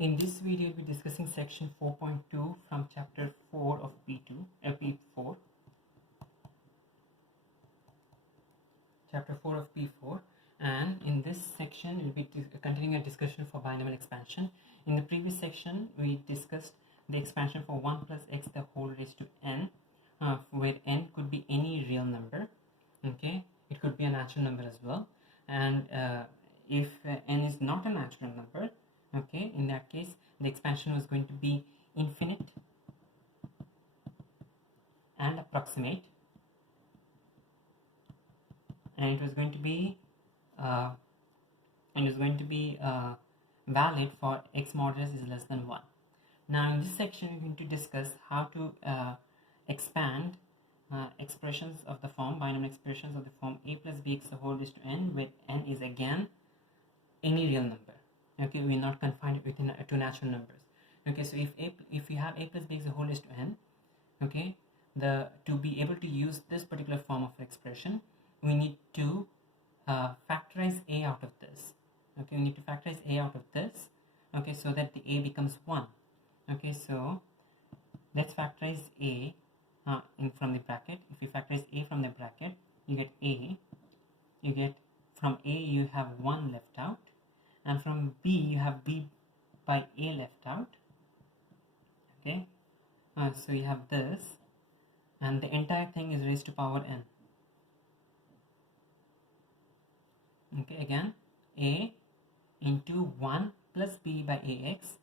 In this video, we'll be discussing section 4.2 from chapter 4 of P4. Chapter 4 of P4, and in this section, we'll be continuing a discussion for binomial expansion. In the previous section, we discussed the expansion for 1 plus x the whole raised to n, where n could be any real number. Okay, it could be a natural number as well, and if n is not a natural number, okay, in that case the expansion was going to be infinite and approximate, and it was going to be valid for x modulus is less than 1. Now in this section we're going to discuss how to expand expressions of the form, binomial expressions of the form a plus bx the whole raised to n, where n is again any real number. Okay, we are not confined within two natural numbers. Okay, so if we have a plus bx the whole raised to n, okay, to be able to use this particular form of expression, we need to factorize a out of this. Okay, we need to factorize a out of this. Okay, so that the a becomes 1. Okay, so let's factorize a from the bracket. If you factorize a from the bracket, you get a. You get from a you have 1 left out, and from b you have b by a left out. Okay, so you have this, and the entire thing is raised to power n. Okay, again a into 1 plus b by ax,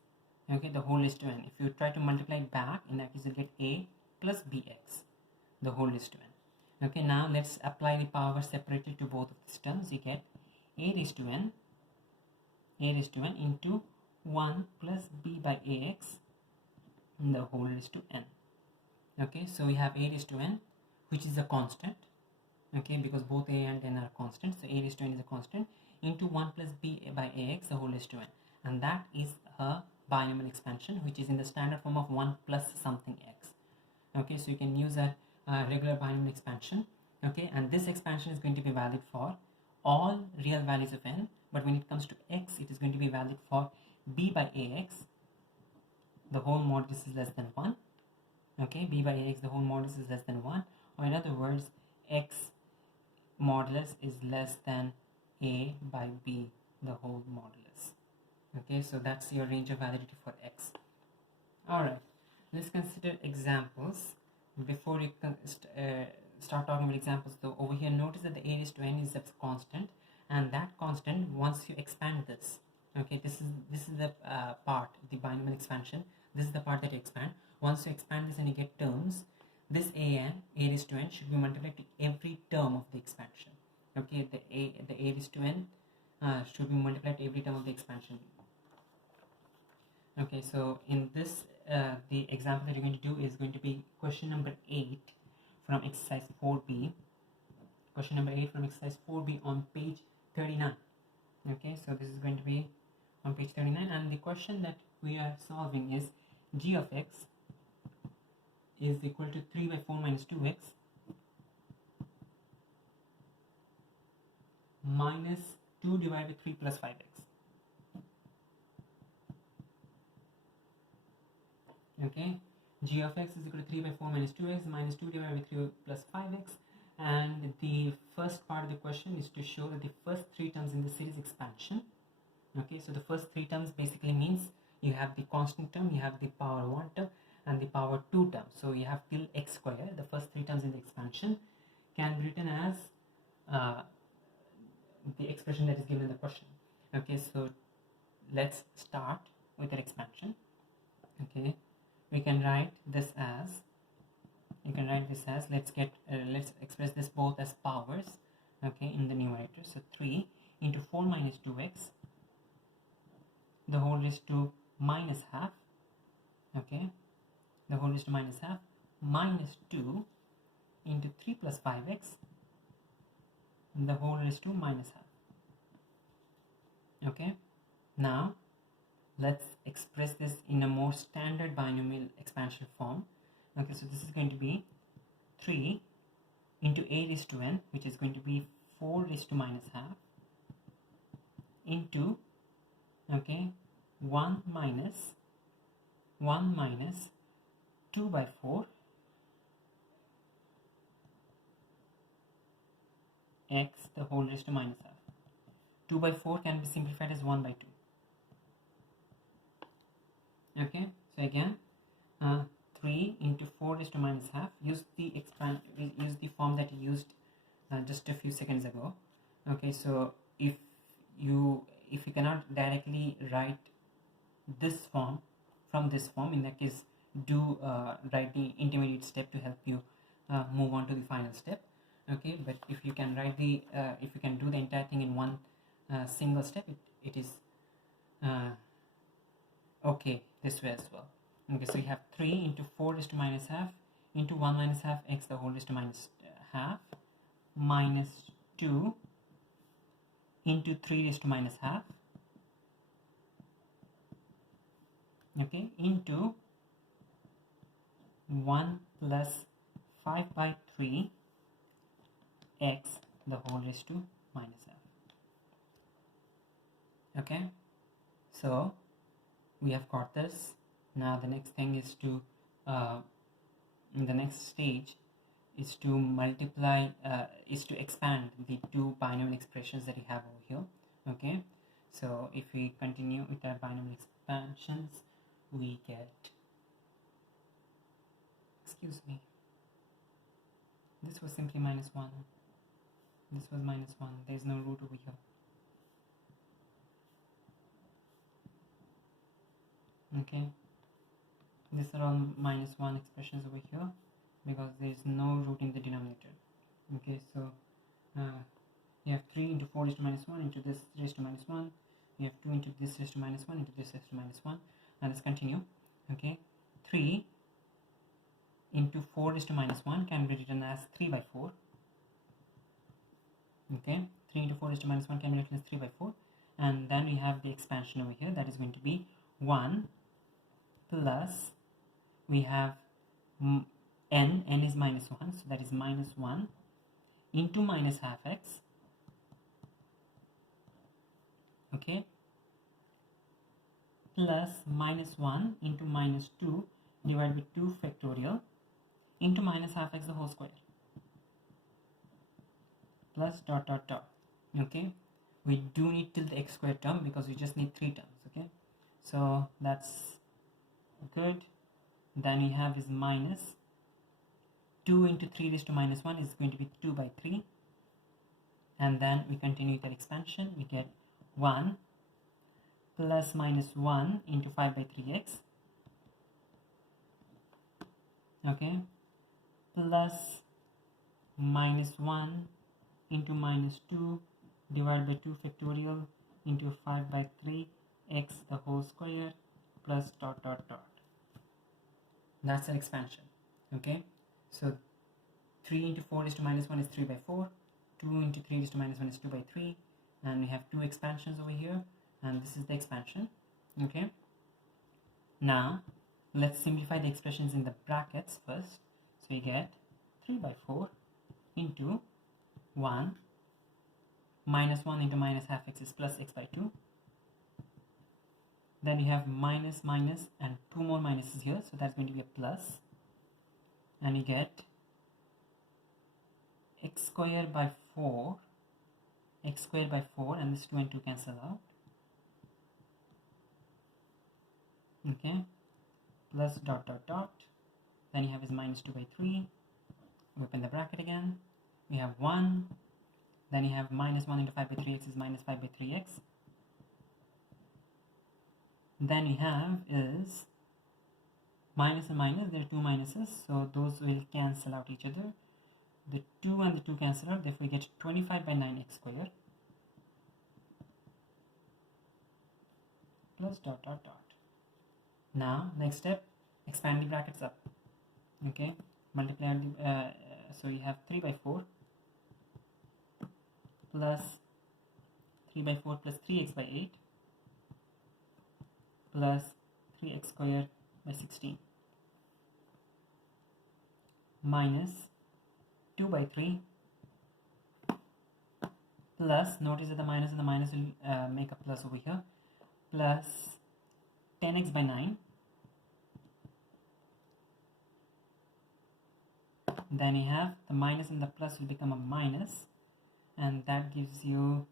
okay, the whole raised to n. If you try to multiply it back, in that case you get a plus bx the whole raised to n. Okay, now let's apply the power separated to both of these terms. You get a raised to n into 1 plus b by ax the whole raised to n. Okay, so we have a raised to n, which is a constant. Okay, because both a and n are constants, so a raised to n is a constant, into 1 plus b by ax the whole raised to n, and that is a binomial expansion which is in the standard form of 1 plus something x. Okay, so you can use a regular binomial expansion. Okay, and this expansion is going to be valid for all real values of n, but when it comes to x, it is going to be valid for b by ax the whole modulus is less than 1. Okay, b by ax the whole modulus is less than 1, or in other words, x modulus is less than a by b the whole modulus. Okay, so that's your range of validity for x. Alright, let's consider examples. Before you start talking about examples though, over here notice that the a raised to n is a constant, and that constant, once you expand this, okay, this is the part, the binomial expansion, this is the part that you expand. Once you expand this and you get terms, this a raised to n should be multiplied to every term of the expansion. Okay, the a raised to n should be multiplied to every term of the expansion. Okay, so in this the example that you're going to do is going to be question number 8 from exercise 4b. Question number 8 from exercise 4b on page 39. Okay, so this is going to be on page 39, and the question that we are solving is g of x is equal to 3 by 4 minus 2x minus 2 divided by 3 plus 5x. Okay, g of x is equal to 3 by 4 minus 2x minus 2 divided by 3 plus 5x, and the first part of the question is to show that the first 3 terms in the series expansion. Okay, so the first 3 terms basically means you have the constant term, you have the power 1 term, and the power 2 term. So you have till x square. The first 3 terms in the expansion can be written as the expression that is given in the question. Okay, so let's start with an expansion. Okay, we can write this as, let's express this both as powers, okay, in the numerator. So 3 into 4 minus 2x the whole raised to minus half, okay, the whole raised to minus half, minus 2 into 3 plus 5x the whole raised to minus half. Okay, now let's express this in a more standard binomial expansion form. Okay, so this is going to be 3 into a raised to n, which is going to be 4 raised to minus half, into, okay, 1 minus 2 by 4 x the whole raised to minus half. 2 by 4 can be simplified as 1 by 2. Okay, so again 3 into 4 raised to minus half. Use the form that you used just a few seconds ago. Okay, so if you cannot directly write this form from this form, in that case do write the intermediate step to help you move on to the final step. Okay, but if you can write the if you can do the entire thing in one single step, it is okay this way as well. Okay, so you have 3 into 4 raised to minus half into 1 minus half x the whole raised to minus half minus 2 into 3 raised to minus half, okay, into 1 plus 5 by 3 x the whole raised to minus half. Okay, so we have got this. Now the next thing is to in the next stage is to multiply is to expand the two binomial expressions that you have over here. Okay, so if we continue with our binomial expansions, we get, excuse me, this was simply minus 1, this was minus 1, there is no root over here. Okay, these are all minus 1 expressions over here because there is no root in the denominator. Okay, so you have 3 into 4 raised to minus 1 into this raised to minus 1, you have 2 into this raised to minus 1 into this raised to minus 1, and let's continue. Okay, 3 into 4 raised to minus 1 can be written as 3 by 4. Okay, 3 into 4 raised to minus 1 can be written as 3 by 4, and then we have the expansion over here, that is going to be 1 plus, we have n is minus 1, so that is minus 1 into minus half x, okay, plus minus 1 into minus 2 divided by 2 factorial into minus half x the whole square, plus dot dot dot. Okay, we do need till the x squared term because we just need 3 terms. Okay, so that's good. Then we have is minus 2 into 3 raised to minus 1 is going to be 2 by 3, and then we continue with that expansion. We get 1 plus minus 1 into 5 by 3x, okay, plus minus 1 into minus 2 divided by 2 factorial into 5 by 3 x the whole square plus dot dot dot. That's an expansion. Okay, so 3 into 4 raised to minus 1 is 3 by 4, 2 into 3 raised to minus 1 is 2 by 3, and we have 2 expansions over here, and this is the expansion. Okay, now let's simplify the expressions in the brackets first. So we get 3 by 4 into 1 minus 1 into minus half x is plus x by 2. Then you have minus minus and 2 more minuses here, so that's going to be a plus, and you get x squared by 4, x squared by 4, and this 2 and 2 cancel out. Okay, plus dot dot dot. Then you have is minus 2 by 3. Open the bracket again. We have 1. Then you have minus 1 into 5 by 3x is minus 5 by 3x. Then we have is minus and minus, there are 2 minuses, so those will cancel out each other. The 2 and the 2 cancel out, therefore we get 25 by 9x squared plus dot dot dot. Now next step, expand the brackets up. Okay, multiply the, so you have 3 by 4 plus 3 by 4 plus 3x by 8 plus 3x squared by 16 minus 2 by 3 plus, notice that the minus and the minus will make a plus over here, plus 10x by 9, then you have the minus and the plus will become a minus, and that gives you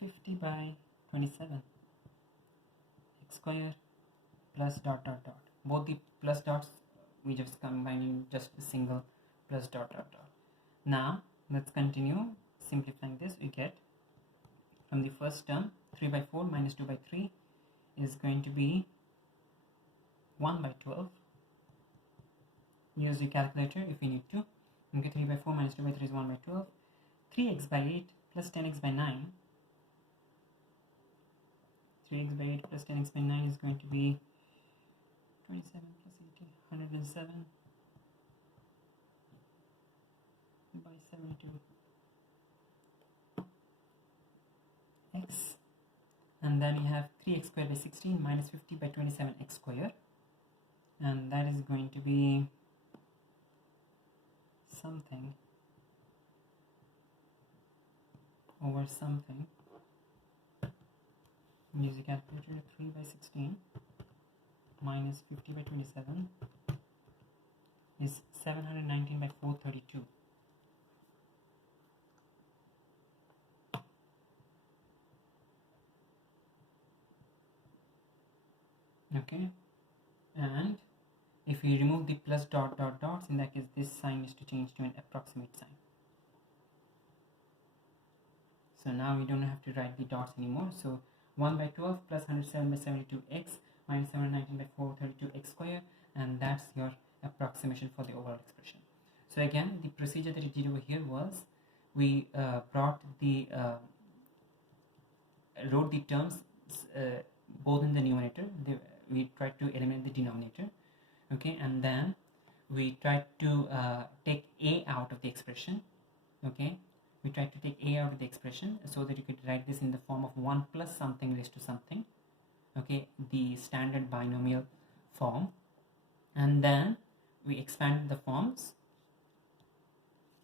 50 by 27 x square plus dot dot dot. Both the plus dots we just combine in just a single plus dot dot dot. Now let's continue simplifying this. We get from the first term 3 by 4 minus 2 by 3 is going to be 1 by 12. Use your calculator if you need to. Okay, 3 by 4 minus 2 by 3 is 1 by 12. 3x by 8 plus 10x by 9. 3x by 8 plus 10x by 9 is going to be 27 plus 80, 107 by 72 x, and then you have 3x squared by 16 minus 50 by 27 x square, and that is going to be something over something. Use a calculator. 3 by 16 minus 50 by 27 is 719 by 432. Okay, and if you remove the plus dot dot dots, in that case this sign is to change to an approximate sign. So now we don't have to write the dots anymore. So 1 by 12 plus 107 by 72x minus 719 by 432 x square, and that's your approximation for the overall expression. So again, the procedure that we did over here was we brought the wrote the terms both in the numerator. We tried to eliminate the denominator, okay, and then we tried to take a out of the expression. Okay, we tried to take a out of the expression so that you could write this in the form of 1 plus something raised to something, okay, the standard binomial form, and then we expanded the forms,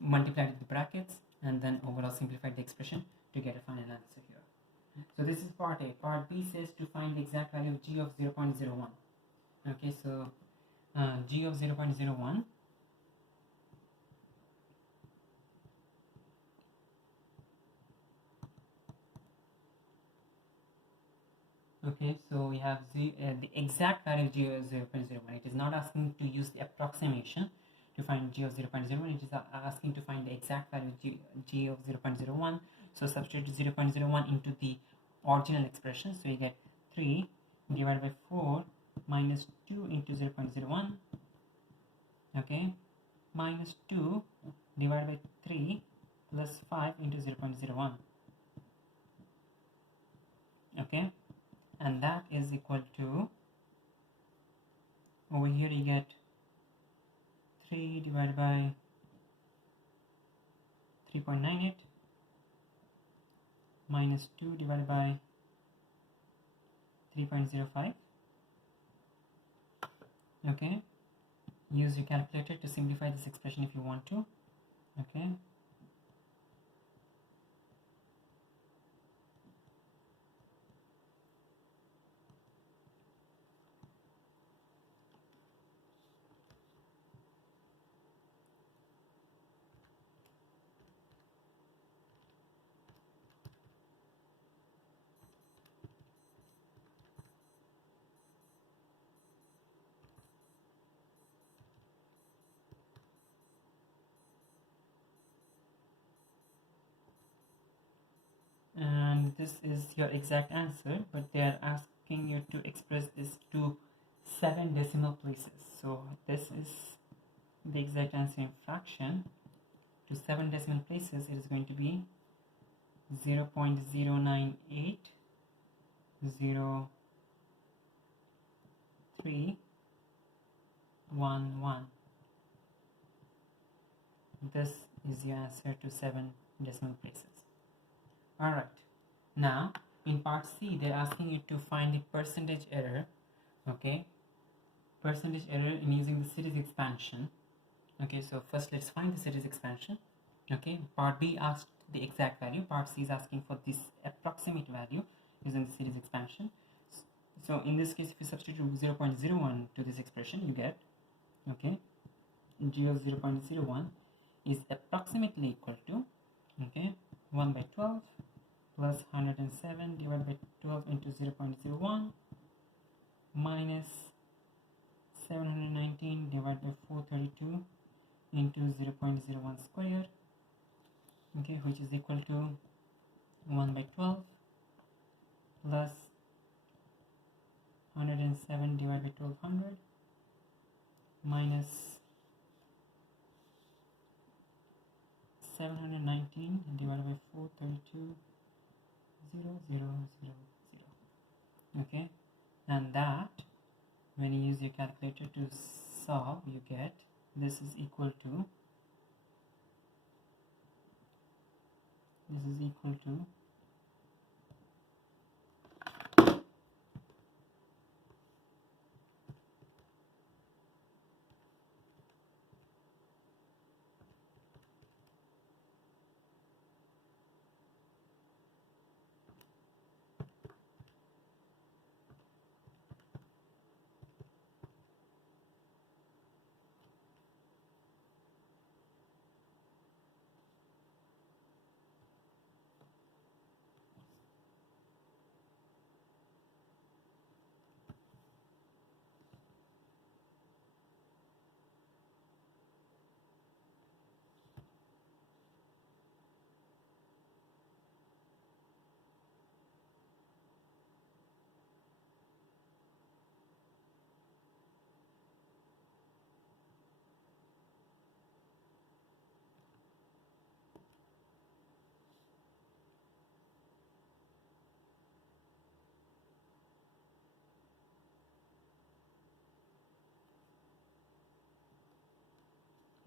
multiplied the brackets, and then overall simplified the expression to get a final answer here. So this is part A. Part B says to find the exact value of g of 0.01. Okay, so g of 0.01 okay, so we have the exact value of g of 0.01. It is not asking to use the approximation to find g of 0.01. It is asking to find the exact value of g of 0.01. So substitute 0.01 into the original expression. So you get 3 divided by 4 minus 2 into 0.01. Okay, minus 2 divided by 3 plus 5 into 0.01. Okay, and that is equal to, over here you get 3 divided by 3.98 minus 2 divided by 3.05. Okay, use your calculator to simplify this expression if you want to. Okay, and this is your exact answer, but they are asking you to express this to 7 decimal places. So this is the exact answer in fraction to 7 decimal places. It is going to be 0.0980311. This is your answer to 7 decimal places. Alright, now in part C they're asking you to find the percentage error. Okay, percentage error in using the series expansion. Okay, so first let's find the series expansion. Okay, part B asked the exact value, part C is asking for this approximate value using the series expansion. So So in this case, if you substitute 0.01 to this expression, you get, okay, g of 0.01 is approximately equal to, okay, 1 by 12 plus 107 divided by 12 into 0.01 minus 719 divided by 432 into 0.01 square, okay, which is equal to 1 by 12 plus 107 divided by 1200 minus 719 divided by 432 0, okay, and that when you use your calculator to solve, you get this is equal to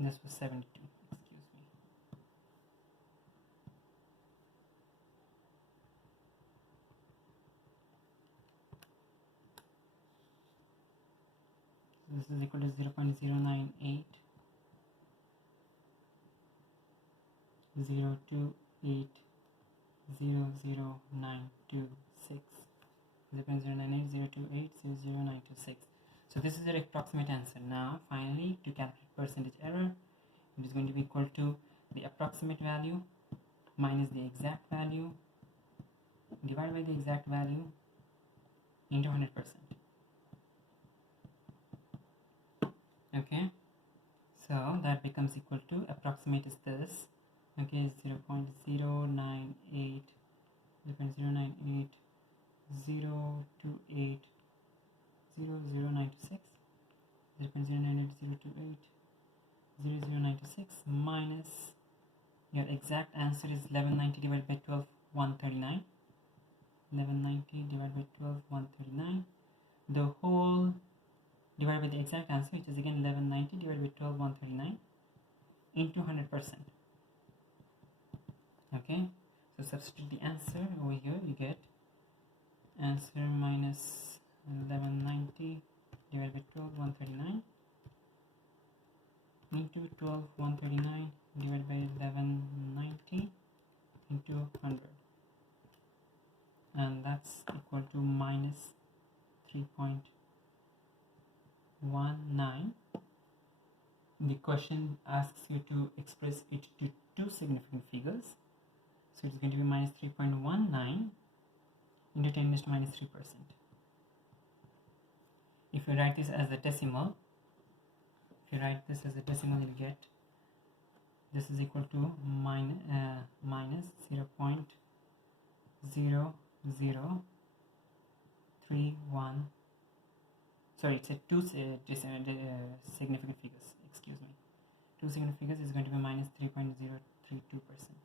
this was 72, excuse me. So this is equal to 0.098 028 00926 0.098 028 00926. So this is your approximate answer. Now finally, to calculate percentage error, it is going to be equal to the approximate value minus the exact value divided by the exact value into 100%. Okay, so that becomes equal to, approximate is this, okay, 0.098 0.098 028 0096 0.098 028 0096 minus your exact answer is 1190 divided by 12 139 1190 divided by 12 139, the whole divided by the exact answer, which is again 1190 divided by 12 139 into 100%. Okay, so substitute the answer over here, you get answer minus 1190 divided by 12 139 into 12 139 divided by 1190 into 100, and that's equal to minus 3.19. The question asks you to express it to two significant figures, so it's going to be minus 3.19 into 10 raised to minus 3%. If you write this as a decimal, you'll get this is equal to minus 0.0031. Sorry, it's a two significant figures, excuse me. Two significant figures is going to be minus 3.032%.